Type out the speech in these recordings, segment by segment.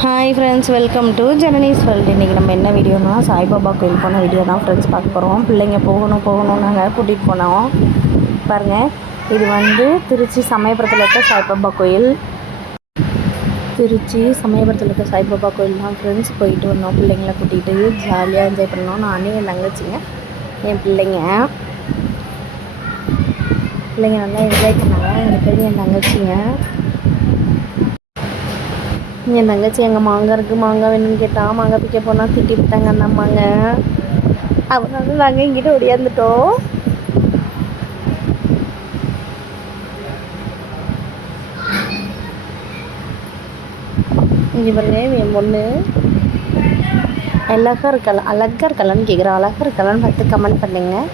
Hi friends welcome to Janani's world இன்றைக்கி நம்ம என்ன வீடியோனா சாய்பாபா கோயில் போன வீடியோ தான் ஃப்ரெண்ட்ஸ் பார்க்க போகிறோம் பிள்ளைங்க போகணும் போகணும் நாங்கள் கூட்டிகிட்டு போனோம். பாருங்கள் இது வந்து திருச்சி சமயபுரத்தில் இருக்க சாய்பாபா கோயில். திருச்சி சமயபுரத்தில் இருக்க சாய்பாபா கோயில் தான் ஃப்ரெண்ட்ஸ் போயிட்டு வந்தோம் பிள்ளைங்கள கூட்டிகிட்டு ஜாலியாக என்ஜாய் பண்ணோம். நானே என் தங்கச்சிங்க என் பிள்ளைங்க. பிள்ளைங்க நல்லா என்ஜாய் பண்ணாங்க. எனக்கு என் தங்கச்சிங்க. என் தங்கச்சி எங்கள் மாங்காய் இருக்குது மாங்காய் வேணும்னு கேட்டால் மாங்காய் பிக்க போனால் திட்டி விட்டாங்க அந்த அம்மாங்க. அதனால நாங்கள் இங்கிட்ட ஒடியாந்துட்டோம் இங்கே பாருங்க என் பொண்ணு. அழகாக இருக்கல அழகாக இருக்கலான்னு கேட்குறேன் அழகாக இருக்கலான்னு பார்த்து கமெண்ட் பண்ணுங்கள்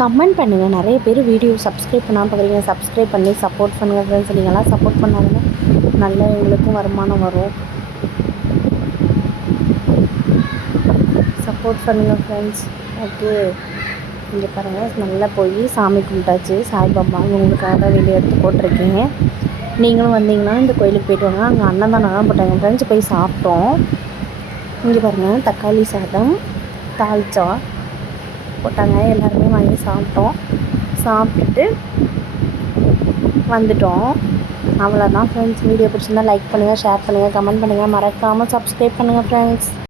கமெண்ட் பண்ணுங்கள் நிறைய பேர் வீடியோ சப்ஸ்கிரைப் பண்ணாமல் பார்க்குறீங்க சப்ஸ்கிரைப் பண்ணி சப்போர்ட் பண்ணுங்கள் ஃப்ரெண்ட்ஸ் நீங்களாம் சப்போர்ட் பண்ணாங்கன்னா நல்ல எங்களுக்கும் வருமானம் வரும். சப்போர்ட் பண்ணுங்கள் ஃப்ரெண்ட்ஸ் ஓகே இங்கே பாருங்கள் நல்லா போய் சாமி கும்பிட்டாச்சு. சாய்பாபா உங்களுக்காக தான் வீடியோ எடுத்து போட்டிருக்கீங்க. நீங்களும் வந்தீங்கன்னா இந்த கோயிலுக்கு போயிட்டு வாங்க. அங்கே அண்ணன் தான் நல்லா போட்டாங்க. ஃப்ரெண்ட்ஸ் போய் சாப்பிட்டோம். இங்கே பாருங்கள் தக்காளி சாதம் தால்ச்சா போட்டாங்க. எல்லாருமே வாங்கி சாப்பிட்டோம். சாப்பிட்டுட்டு வந்துட்டோம். அவ்வளோதான் ஃப்ரெண்ட்ஸ் வீடியோ பிடிச்சிருந்தா லைக் பண்ணுங்கள் ஷேர் பண்ணுங்கள் கமெண்ட் பண்ணுங்கள் மறக்காமல் சப்ஸ்கிரைப் பண்ணுங்கள் ஃப்ரெண்ட்ஸ்